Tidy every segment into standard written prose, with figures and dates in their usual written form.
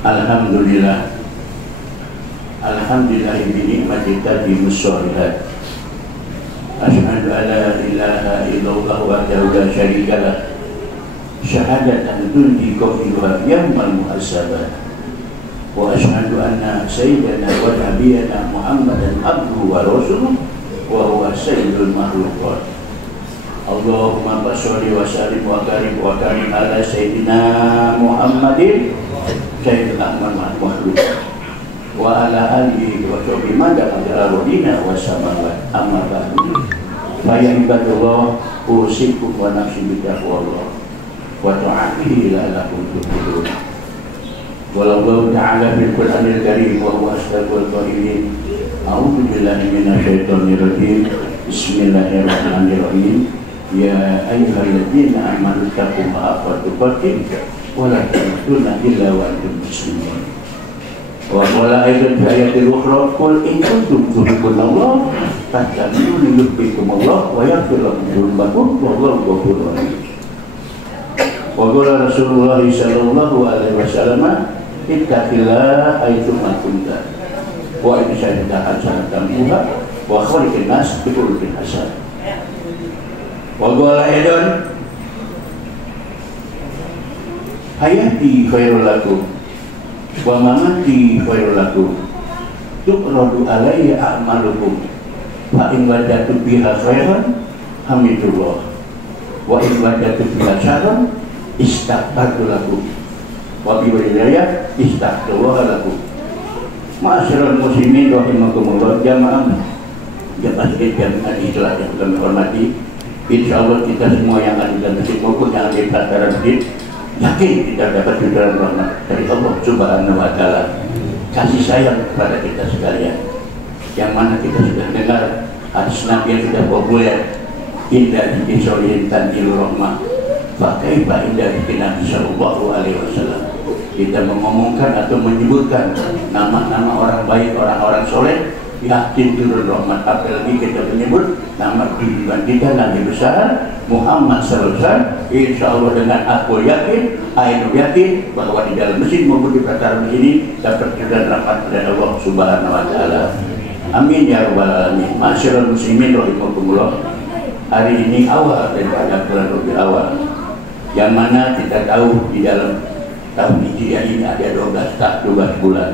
Alhamdulillah. Alhamdulillah bi ni'mati tadimus shalihat. Asyhadu an la ilaha illallah wahdahu la syarika lah. Syahadatan tunji qafiluha yawmal muhasabah. Wa asyhadu anna sayyidana wa nabiyana Muhammadan abduhu wa rasuluh wa huwa sayyidul makhluqat. Allahumma sholli wa sallim wa karim ala sayyidina Muhammadin sayyidil a'mal makhluk wa ala alihi wa sahbihi man da'a rodina wa samawat amma ba'du. Fa ya ibadallah usikum wa nafsi bi taqwallah wa ta'atihi la'allakum tuflihun. Wallahu ta'ala fil Qur'anil Karim wa huwa asdaqul qailin. A'udzu billahi minasyaitonir rajim. Bismillahirrahmanirrahim. Ya ayyuhalladzina amanu taqullaha haqqa tuqatih wa la tamutunna illa wa antum muslimun. Wa qala aidan fi ayatil ukhra qul in kuntum tuhibbunallah fattabi'uni yuhibbukumullah wa yaghfir lakum dzunubakum wallahu ghafurur rahim. Wa qala Rasulullah sallallahu alaihi wasallam ittaqillaha aitsuma kunta wa in syadda hasanatan buha wa khaliqin nas bi khuluqin hasan. Wa qala aidan hayati khairul lakum wa mamati khairul lakum tuqradu alayya a'malukum fa in wajadtu biha khairan hamidullah wa in wajadtu biha syarran istaghfartu lakum wa bi wilayah istaghfirullah lakum. Ma'asyiral muslimin rahimakumullah, jamaah jamaah Islam yang kami hormati. Insyaallah kita semua yang ada di masjid maupun yang ada di pelataran masjid yakin kita dapat curahan rahmat dari Allah Subhanahu wa Ta'ala, kasih sayang kepada kita sekalian, yang mana kita sudah dengar hadis Nabi yang sudah populer, indah di solihin tanjil rahmah pakai indah di Nabi Sallallahu Alaihi Wasallam. Kita mengomongkan atau menyebutkan nama-nama orang baik, orang-orang soleh, yakin turun rahmat. Apalagi kita menyebut nama junjungan kita Nabi besar Muhammad sallallahu alaihi wasallam. Insyaallah dengan aku yakin, ainu yakin bahwa di dalam masjid maupun di pelataran ini dapat curahan rahmat dari Allah Subhanahu wa Ta'ala. Amin ya rabbal alamin. Ma'asyiral muslimin rahimakumullah. Hari ini awal daripada bulan Rabiul Awal, yang mana kita tahu di dalam tahun Hijriah ini ada 12 bulan.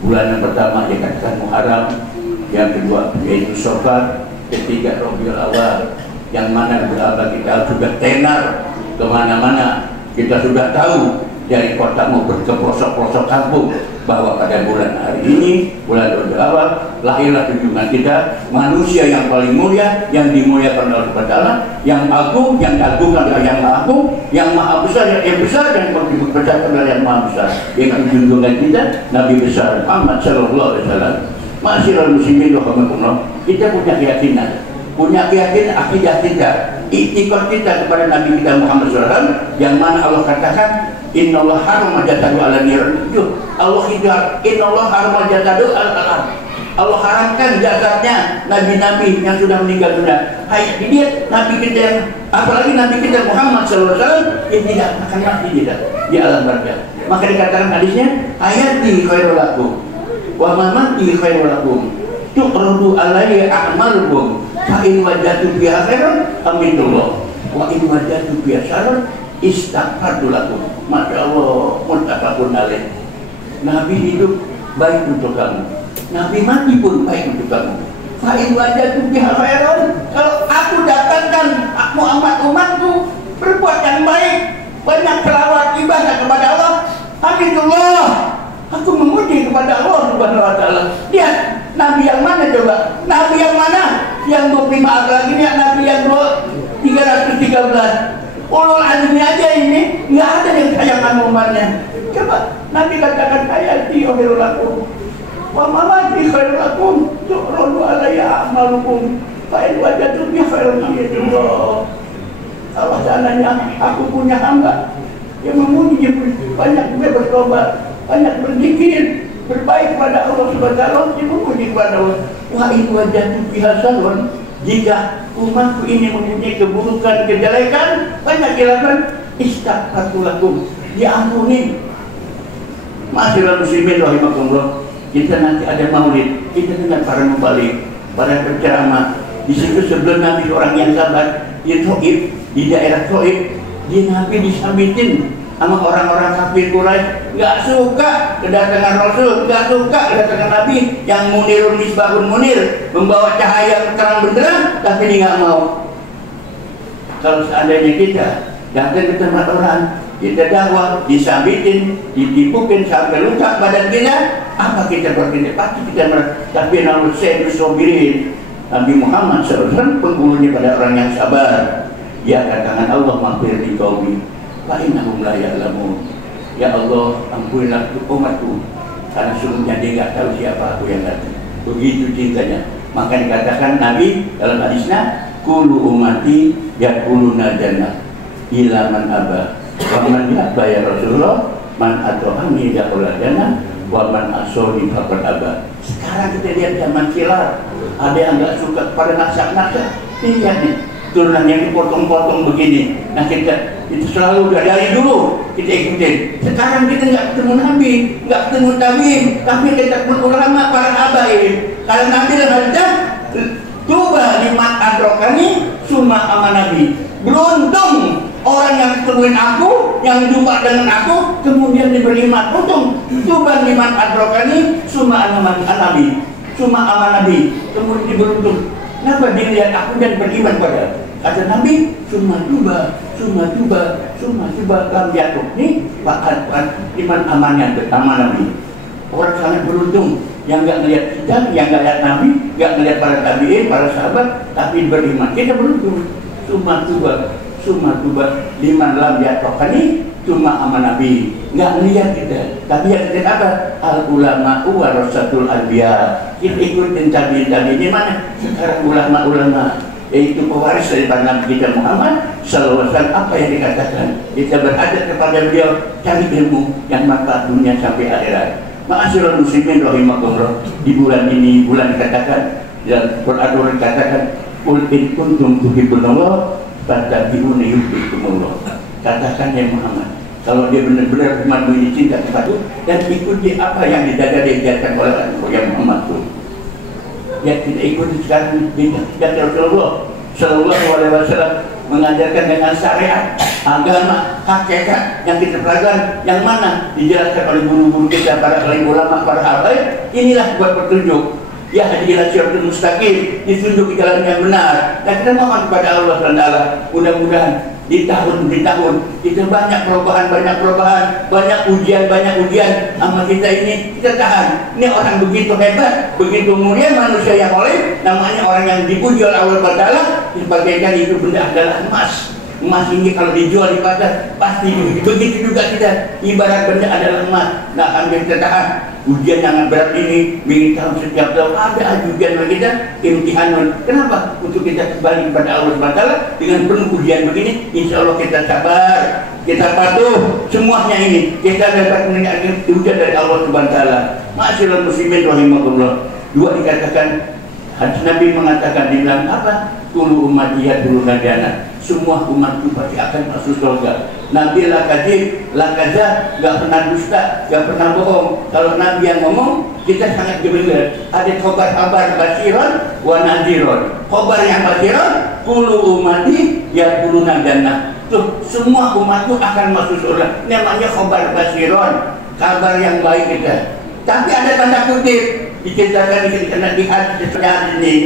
Bulan yang pertama dikatakan Muharram, yang kedua yaitu Syawal, ketiga Rabiul Awal, yang mana Rabiul Awal kita sudah tenar kemana-mana. Kita sudah tahu dari kota maupun ke pelosok-pelosok kampung bahwa pada bulan hari ini, bulan Rabiul Awal, lahirlah junjungan kita, manusia yang paling mulia, yang dimuliakan oleh Allah, yang agung, yang diagungkan oleh yang maha agung, yang maha besar, yang besar, yang besar adalah yang maha besar, yang junjungan kita Nabi besar Muhammad sallallahu alaihi wasallam. Ma'asyiral muslimin rahimakumullah, kita punya keyakinan, akidah kita, iktikad kita kepada Nabi kita Muhammad sallallahu alaihi wasallam, yang mana Allah katakan innallaha harrama jasadu 'ala nir. Allah hidar, innallaha harrama jasadu 'ala. Allah haramkan jasadnya nabi-nabi yang sudah meninggal dunia. Hai, dia nabi kita yang apalagi nabi kita Muhammad sallallahu alaihi wasallam yang tidak akan mati tidak di alam barzah. Maka dikatakan hadisnya hayati khairul lakum wa mamati khairul lakum tuqradu alayya a'malukum fa in wajadtu biha khairan hamidullah wa in wajadtu biha syarran istaghfartu lakum. Masya Allah, muttafaqun alaih. Nabi hidup baik untuk kamu, Nabi mati pun baik untuk kamu. Fa in wajadtu biha khairan, kalau aku datangkan umatku berbuat yang baik, banyak selawat ibadah kepada Allah, hamdulillah, aku memuji kepada Allah Subhanahu wa Ta'ala. Lihat Nabi yang mana coba? Nabi yang mana? Yang 25 lagi ini Nabi yang 313. Ulul azmi aja ini nggak ada yang sayang umatnya. Coba Nabi katakan hayati khairul lakum wa mamati khairul lakum tu'radu alayya a'malukum fa in wajadtu bi khairin hamdulillah. Kalau seandainya aku punya hamba yang memuji, banyak bertobat, banyak berzikir, berbaik kepada Allah Subhanahu wa Ta'ala, memuji kepada Allah. Wa in wajadtu biha syarran, jika umatku ini mempunyai keburukan, kejelekan, banyak dilakukan, istaghfartu lakum, diampuni. Masyarakat muslimin rahimakumullah, kita nanti ada maulid, kita dengar para mubalik, para penceramah. Di situ sebelum Nabi orang yang sabar, dia Taif, di daerah Taif, dia Nabi disambitin sama orang-orang kafir Quraisy, nggak suka kedatangan Rasul, nggak suka kedatangan Nabi yang munirun misbahun munir, membawa cahaya terang benderang, tapi dia nggak mau. Kalau seandainya kita datang ke tempat orang, kita dakwah, disambitin, ditipukin sampai luka badan kita, apa kita berpindah? Pasti kita tapi Nabi Sayyidus Sobirin, Nabi Muhammad SAW penghulunya pada orang yang sabar. Dia katakan Allah maghfir li qaumi fa innahum la ya'lamun. Ya Allah, ampunilah umatku karena sungguhnya dia nggak tahu siapa aku yang datang. Begitu cintanya. Maka dikatakan Nabi dalam hadisnya, kullu ummati yaquluna jannah ila man aba wa man yaba ya Rasulullah man ata'ani yaquluna jannah wa man asoni faqad aba. Sekarang kita lihat zaman kilat, ada yang nggak suka pada nasak-nasak. Lihat nih, turunan yang dipotong-potong begini. Nah kita itu selalu dari dulu kita ikutin. Sekarang kita nggak ketemu Nabi, nggak ketemu tabi'in, tapi kita ketemu ulama para habaib. Kalau Nabi ada tuba liman adrokani summa ama Nabi. Beruntung orang yang ketemuin aku, yang jumpa dengan aku, kemudian diberi nikmat. Untung tuba liman adrokani summa ama Nabi, summa ama Nabi. Kemudian beruntung. Kenapa dia lihat aku dan beriman pada? Kata Nabi, summa tuba lam jatuh. Nih, bahkan iman amannya pertama Nabi. Orang sangat beruntung yang nggak ngelihat kita, yang nggak lihat Nabi, nggak ngelihat para tabi'in, para sahabat, tapi beriman. Kita beruntung. Summa tuba liman lam jatuh. Ini cuma aman Nabi. Nggak ngelihat kita, tapi yang kita apa? Al ulama warasatul anbiya. Kita ikutin tabi'in ini mana? Sekarang ulama-ulama yaitu pewaris daripada Nabi kita Muhammad sallallahu alaihi wasallam. Apa yang dikatakan? Kita berada kepada beliau, cari ilmu yang manfaat dunia sampai akhirat. Ma'asyiral muslimin rahimakumullah, di bulan ini bulan dikatakan dan Quran dikatakan qul in kuntum tuhibbunallah fattabi'uni yuhibbukumullah. Katakan ya Muhammad, kalau dia benar-benar memiliki cinta kepada dan ikuti apa yang diajarkan oleh Muhammad itu. Ya kita ikuti sekarang dan Rasulullah Sallallahu Alaihi Wasallam mengajarkan dengan syariat, agama, hakikat yang kita pelajari, yang mana dijelaskan oleh guru-guru kita, para ulama, para habaib. Inilah buat petunjuk. Ya hadilah siratul mustaqim, ditunjuk ke jalan yang benar. Dan kita mohon kepada Allah SWT, mudah-mudahan di tahun kita banyak perubahan, banyak ujian sama kita ini, kita tahan. Ini orang begitu hebat, begitu mulia, manusia yang oleh, namanya orang yang dipuji oleh Allah Taala, dibagaikan itu benda adalah emas. Emas ini kalau dijual di pasar pasti begitu juga kita, ibarat benda adalah emas. Nah, ambil kita tahan ujian yang berat ini, ingin tahu setiap tahun ada ujian bagi kita, imtihanun. Kenapa? Untuk kita kembali kepada Allah SWT dengan penuh ujian begini, insya Allah kita sabar, kita patuh, semuanya ini kita dapat mendengarkan ujian dari Allah SWT. Ma'asyiral muslimin rahimakumullah. Dua dikatakan, hadis Nabi mengatakan, dibilang apa? Kullu ummati yadkhuluna jannah. Semua umatku pasti akan masuk surga. Nabi la kadzib, la kadzab, enggak pernah dusta, enggak pernah bohong. Kalau Nabi yang ngomong, kita sangat gembira. Ada kabar basiron wa nadhiron. Kabar yang basiron, kullu ummati yadkhuluna jannah. Tuh, semua umatku akan masuk surga. Namanya kabar basiron, kabar yang baik kita. Tapi ada tanda kutip, diceritakan di hadis ini.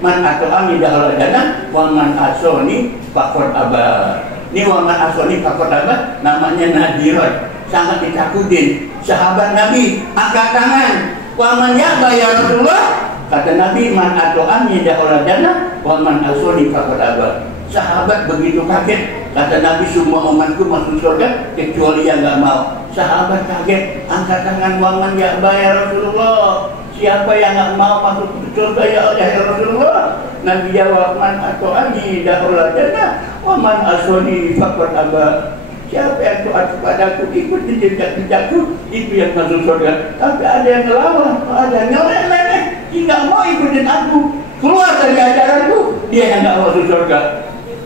Man atau ami dahul jannah wa man asoni faqad aba. Ini wa man asoni faqad aba namanya nadirat, sangat ditakutin. Sahabat Nabi angkat tangan, wa man ya'ba ya Rasulullah. Kata Nabi, man atau ami dahul jannah wa man asoni faqad aba. Sahabat begitu kaget. Kata Nabi, semua umatku masuk surga kecuali yang enggak mau. Sahabat kaget, angkat tangan, wa man ya'ba ya Rasulullah. Siapa yang enggak mau masuk surga ya Rasulullah? Nabi jawab, man atau ani dahul jannah wa man asoni faqad aba. Siapa yang taat kepadaku, ikut jejak-jejakku, itu yang masuk surga. Tapi ada yang ngelawan, ada yang ngeleleh, dia enggak mau ikutin aku, keluar dari ajaranku, dia yang enggak masuk surga.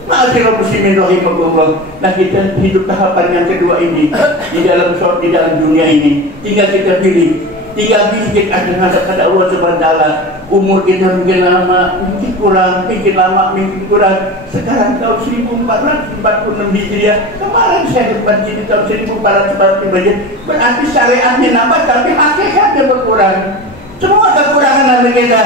Ma'asyiral muslimin rahimakumullah. Nah, kita hidup tahapan yang kedua ini di dalam dunia ini. Tinggal kita pilih kita ada pada Allah Subhanahu wa taala. Umur kita mungkin lama, mungkin kurang, mungkin lama, mungkin kurang. Sekarang tahun 1446 Hijriah. Kemarin saya depan di tahun 1445 Hijriah. Berarti syariatnya nambah tapi hakikatnya berkurang. Semua kekurangan ada kita.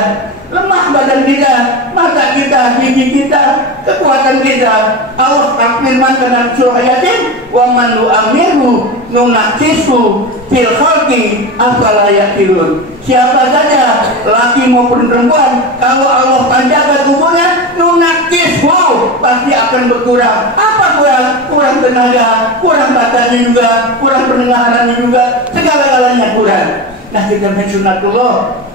Lemah badan kita, mata kita, gigi kita, kekuatan kita. Allah firman dalam surah Yasin, "Wa man nu'ammirhu nunaqqisu fil khalqi afala yaqilun." Siapa saja, laki maupun perempuan, kalau Allah panjangkan umurnya, nunaqqisu, pasti akan berkurang. Apa kurang? Kurang tenaga, kurang badannya juga, kurang pendengarannya juga, segala-galanya kurang. Nah, kita sunatullah.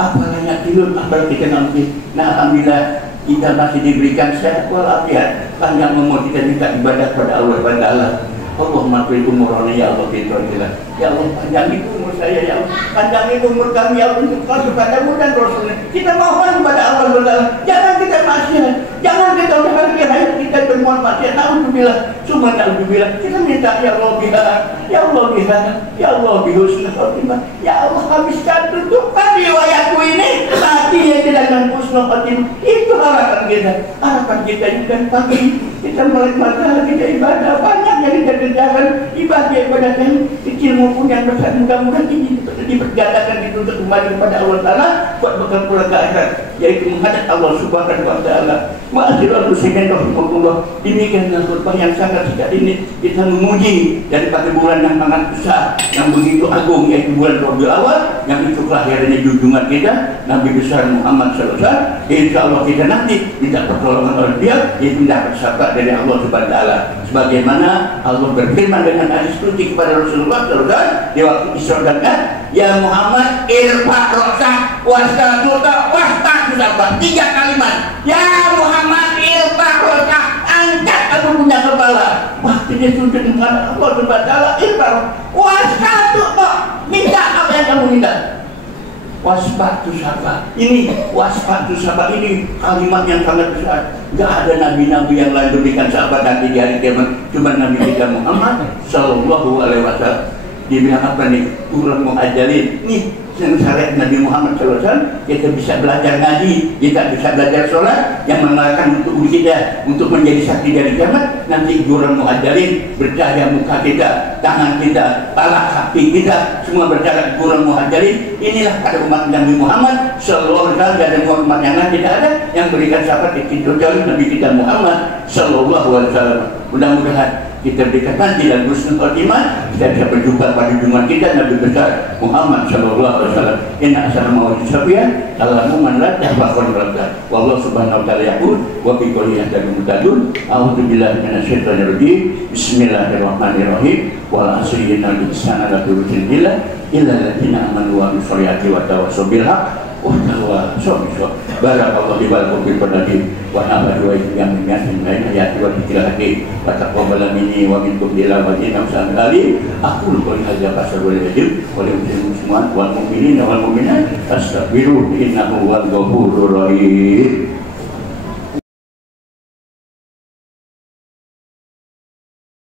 Apalagi tidur, apalagi kita nanti. Nah, alhamdulillah kita masih diberikan sehat walafiat, panjang umur kita minta ibadah pada Allah Taala. Allahumma qil umurana ya Allah kita. Ya Allah, panjangin umur saya ya Allah, panjangin umur kami ya Allah, untuk kau kepadamu dan Rasulnya. Kita mohon kepada Allah Taala, jangan kita maksiat, jangan kita berharga hayat kita berbuat maksiat. Alhamdulillah, cuma alhamdulillah kita minta ya Allah biha, ya Allah biha, ya Allah bihusnul khotimah. Ya Allah, habiskan tutupkan riwayatku ini mati yang tidak dengan husnul khotimah. Itu harapan kita. Harapan kita juga pagi kita melek mata, kita ibadah banyak yang kita kerjakan, ibadah yang kecil maupun yang besar. Mudah-mudahan ini dipergadakan dituntut kembali kepada Allah Taala buat bekal pulang ke akhirat, yaitu menghadap Allah Subhanahu wa taala. Ma'asyiral muslimin rahimakumullah. Demikianlah khutbah yang sangat singkat ini kita memuji daripada bulan yang sangat besar, yang begitu agung, yaitu bulan Rabiul Awal, yang itu kelahirannya junjungan kita Nabi besar Muhammad sallallahu alaihi wasallam. Insyaallah kita nanti minta pertolongan oleh dia, yaitu mendapat syafaat dari Allah Subhanahu wa taala. Sebagaimana Allah berfirman dengan hadis qudsi kepada Rasulullah sallallahu alaihi wasallam di waktu Isra dan Mi'raj, "Ya Muhammad, irfa' ra'sak wastatuta wastatuta." 3 kalimat. Ya Muhammad, irfa' ra'sak, angkat aku punya kepala. Waktu dia sujud kepada Allah Subhanahu wa taala, irfa' wastatuta, minta apa yang kamu minta. Wasbatu saba. Ini wasbatu saba ini kalimat yang sangat besar. Gak ada nabi-nabi yang lain berikan sahabat nanti di hari kiamat. Cuma Nabi kita Muhammad sallallahu alaihi wasallam. Dia bilang apa nih? Urang mau ajalin. Nih yang syariat Nabi Muhammad sallallahu alaihi wasallam, kita bisa belajar ngaji, kita bisa belajar sholat, yang mengalahkan untuk kita untuk menjadi saksi dari kiamat. Nanti urang mau ajalin, bercahaya muka kita, tangan kita, pala kaki kita, semua berjalan urang mau ajalin. Inilah pada umat Nabi Muhammad sallallahu alaihi wasallam. Ada umat yang lain tidak ada yang berikan syafaat kecuali Nabi kita Muhammad sallallahu alaihi wasallam. Mudah-mudahan kita berikan nanti dan husnul khotimah, kita bisa berjumpa pada junjungan kita Nabi besar Muhammad sallallahu alaihi wasallam. Inna assalamu alaikum salamu man la tahfaqun rabba. Wallahu subhanahu wa ta'ala yaqul wa bi qawli yahdalu mutadun. A'udzu billahi minasyaitonir rajim. Bismillahirrahmanirrahim. Wal asri innal insana lafi khusr illa alladziina amanu wa amilus sholihati wa tawassaw bil haqq wa tawassaw bis sabr. Barakallahu li wa lakum fil qur'ani wa nafa'ani wa iyyakum min ayati wa dzikril hakim. Wa taqabbal minni wa minkum ila wajhina sallallahu. Aku qul hadza fasabul wajib wa lil muslimin wal mu'minina wal mu'minat astaghfiru innahu wal ghafurur rahim.